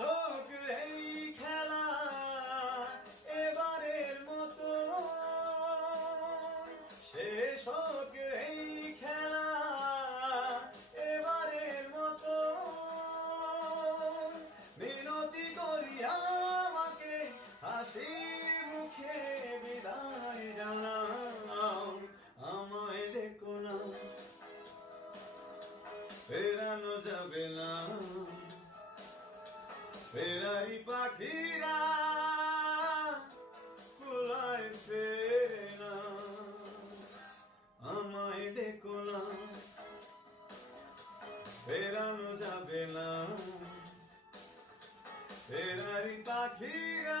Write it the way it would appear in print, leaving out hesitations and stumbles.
হোক এই খেলা এবারের মতো, শেষ হোক এই খেলা এবারের মতো। মিনতি করি আমাকে হাসি মুখে বিদায় জানাও, আমায় দেখো না, ফেরানো যাবে না। ফেরারি পাখিরা কুলায় ফেরে না, আমায় ডেকো না, ফেরানো যাবে না। ফেরারি পাখিরা